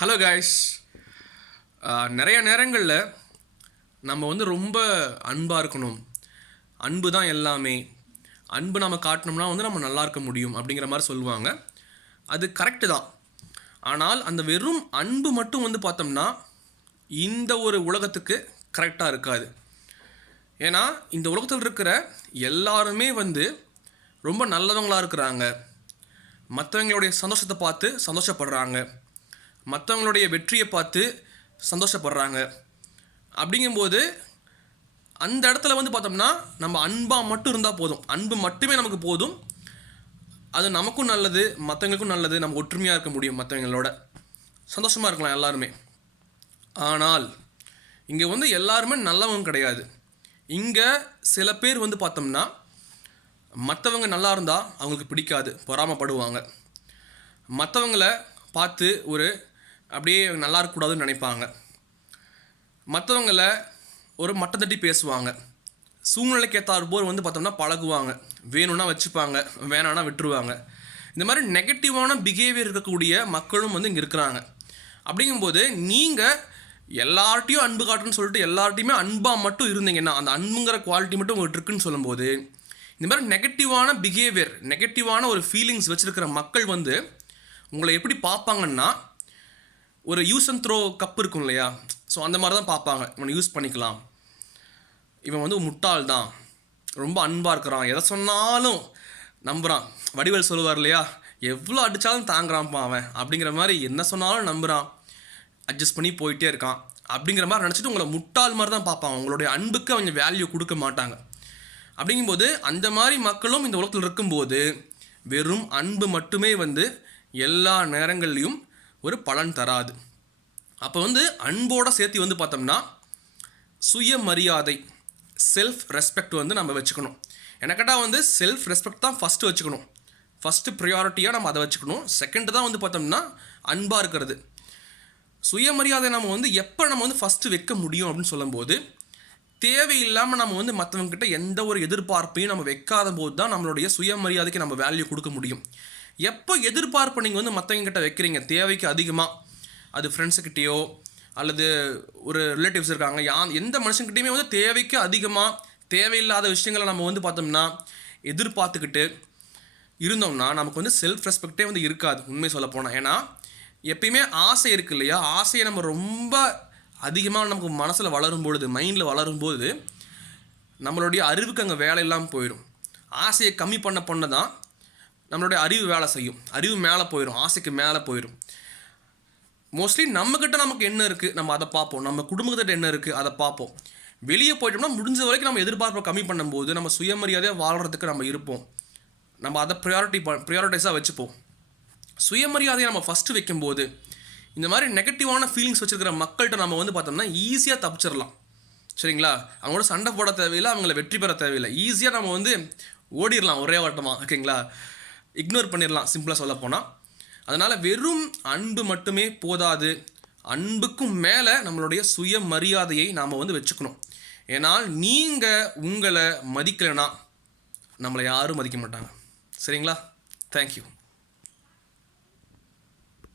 Hello guys. நிறைய நேரங்களில் நம்ம ரொம்ப அன்பாக இருக்கணும், அன்பு தான் எல்லாமே, அன்பு நம்ம காட்டினோம்னா நம்ம நல்லா இருக்க முடியும் அப்படிங்கிற மாதிரி சொல்லுவாங்க. அது கரெக்டு தான். ஆனால் அந்த வெறும் அன்பு மட்டும் பார்த்தோம்னா இந்த ஒரு உலகத்துக்கு கரெக்டாக இருக்காது. ஏன்னா இந்த உலகத்தில் இருக்கிற எல்லாருமே ரொம்ப நல்லவங்களாக இருக்கிறாங்க, மற்றவங்களுடைய சந்தோஷத்தை பார்த்து சந்தோஷப்படுறாங்க, மற்றவங்களுடைய வெற்றியை பார்த்து சந்தோஷப்படுறாங்க. அப்படிங்கும்போது அந்த இடத்துல பார்த்தோம்னா நம்ம அன்பாக மட்டும் இருந்தால் போதும், அன்பு மட்டுமே நமக்கு போதும். அது நமக்கும் நல்லது, மற்றவங்களுக்கும் நல்லது, நம்ம ஒற்றுமையாக இருக்க முடியும், மற்றவங்களோட சந்தோஷமாக இருக்கலாம் எல்லாருமே. ஆனால் இங்கே எல்லாருமே நல்லவங்க கிடையாது. இங்கே சில பேர் பார்த்தோம்னா மற்றவங்க நல்லா இருந்தால் அவங்களுக்கு பிடிக்காது, பொறாமப்படுவாங்க, மற்றவங்கள பார்த்து அப்படியே நல்லா இருக்கக்கூடாதுன்னு நினைப்பாங்க, மற்றவங்கள ஒரு மட்டம் தட்டி பேசுவாங்க, சூழ்நிலைக்கு ஏற்றாறு போர் பார்த்தோம்னா பழகுவாங்க, வேணும்னா வச்சுப்பாங்க, வேணான்னா விட்டுருவாங்க. இந்த மாதிரி நெகட்டிவான பிஹேவியர் இருக்கக்கூடிய மக்களும் இங்கே இருக்கிறாங்க. அப்படிங்கும்போது நீங்கள் எல்லார்ட்டையும் அன்பு காட்டுன்னு சொல்லிட்டு எல்லார்ட்டையுமே அன்பாக மட்டும் இருந்தீங்கன்னா, அந்த அன்புங்கிற குவாலிட்டி மட்டும் உங்கள்கிட்ட இருக்குன்னு சொல்லும்போது இந்த மாதிரி நெகட்டிவான பிஹேவியர், நெகட்டிவான ஒரு ஃபீலிங்ஸ் வச்சுருக்கிற மக்கள் உங்களை எப்படி பார்ப்பாங்கன்னா, ஒரு யூஸ் அண்ட் த்ரோ கப் இருக்கும் இல்லையா, ஸோ அந்த மாதிரி தான் பார்ப்பாங்க. இவனை யூஸ் பண்ணிக்கலாம், இவன் முட்டாள் தான், ரொம்ப அன்பாக இருக்கிறான், எதை சொன்னாலும் நம்புகிறான். வடிவேல் சொல்லுவார் இல்லையா, எவ்வளோ அடித்தாலும் தாங்குறான்ப்பா அவன் அப்படிங்கிற மாதிரி, என்ன சொன்னாலும் நம்புகிறான், அட்ஜஸ்ட் பண்ணி போயிட்டே இருக்கான் அப்படிங்கிற மாதிரி நினச்சிட்டு உங்களை முட்டாள் மாதிரி தான் பார்ப்பாங்க. உங்களுடைய அன்புக்கு அவங்க வேல்யூ கொடுக்க மாட்டாங்க. அப்படிங்கும்போது அந்த மாதிரி மக்களும் இந்த உலகத்தில் இருக்கும்போது வெறும் அன்பு மட்டுமே எல்லா நேரங்கள்லையும் ஒரு பலன் தராது. அப்போ அன்போடு சேர்த்து பார்த்தோம்னா சுயமரியாதை, செல்ஃப் ரெஸ்பெக்ட் நம்ம வச்சுக்கணும். என்ன கேட்டால் செல்ஃப் ரெஸ்பெக்ட் தான் ஃபஸ்ட்டு வச்சுக்கணும், ஃபஸ்ட்டு ப்ரையாரிட்டியாக நம்ம அதை வச்சுக்கணும். செகண்டு தான் பார்த்தோம்னா அன்பாக இருக்கிறது. சுயமரியாதை நம்ம எப்போ நம்ம ஃபஸ்ட்டு வைக்க முடியும் அப்படின்னு சொல்லும்போது, தேவையில்லாமல் நம்ம மற்றவங்ககிட்ட எந்த ஒரு எதிர்பார்ப்பையும் நம்ம வைக்காத போது தான் நம்மளுடைய சுயமரியாதைக்கு நம்ம வேல்யூ கொடுக்க முடியும். எப்போ எதிர்பார்ப்பு நீங்கள் மற்றவங்ககிட்ட வைக்கிறீங்க தேவைக்கு அதிகமாக, அது ஃப்ரெண்ட்ஸுக்கிட்டேயோ அல்லது ஒரு ரிலேட்டிவ்ஸ் இருக்காங்க, எந்த மனுஷங்கிட்டையுமே தேவைக்கு அதிகமாக தேவையில்லாத விஷயங்களை நம்ம பார்த்தோம்னா எதிர்பார்த்துக்கிட்டு இருந்தோம்னா நமக்கு செல்ஃப் ரெஸ்பெக்டே இருக்காது, உண்மை சொல்ல போனால். ஏன்னா எப்பயுமே ஆசை இருக்குது இல்லையா, ஆசையை நம்ம ரொம்ப அதிகமாக நமக்கு மனசில் வளரும்பொழுது, மைண்டில் வளரும்போது நம்மளுடைய அறிவுக்கு அங்கே வேலை இல்லாமல் போயிடும். ஆசையை கம்மி பண்ண தான் நம்மளுடைய அறிவு வேலை செய்யும், அறிவு மேலே போயிடும், ஆசைக்கு மேலே போயிடும். மோஸ்ட்லி நம்மக்கிட்ட நமக்கு என்ன இருக்குது நம்ம அதை பார்ப்போம், நம்ம குடும்பத்திட்ட என்ன இருக்குது அதை பார்ப்போம். வெளியே போயிட்டோம்னா முடிஞ்ச வரைக்கும் நம்ம எதிர்பார்ப்பை கம்மி பண்ணும்போது நம்ம சுயமரியாதையாக வாழ்கிறதுக்கு நம்ம இருப்போம், நம்ம அதை ப்ரையாரிட்டைஸாக வச்சுப்போம். சுயமரியாதையை நம்ம ஃபஸ்ட்டு வைக்கும்போது இந்த மாதிரி நெகட்டிவான ஃபீலிங்ஸ் வச்சுருக்கிற மக்கள்கிட்ட நம்ம பார்த்தோம்னா ஈஸியாக தப்பிச்சிடலாம். சரிங்களா, அவங்களோட சண்டை போட தேவையில்லை, அவங்கள வெற்றி பெற தேவையில்லை, ஈஸியாக நம்ம ஓடிடலாம் ஒரே வட்டமாக. ஓகேங்களா, இக்னோர் பண்ணிடலாம் சிம்பிளாக சொல்ல போனால். அதனால் வெறும் அன்பு மட்டுமே போதாது, அன்புக்கும் மேலே நம்மளுடைய சுயமரியாதையை நாம் வச்சுக்கணும். ஏன்னால் நீங்கள் உங்களை மதிக்கலைன்னா நம்மளை யாரும் மதிக்க மாட்டாங்க. சரிங்களா, தேங்க்யூ.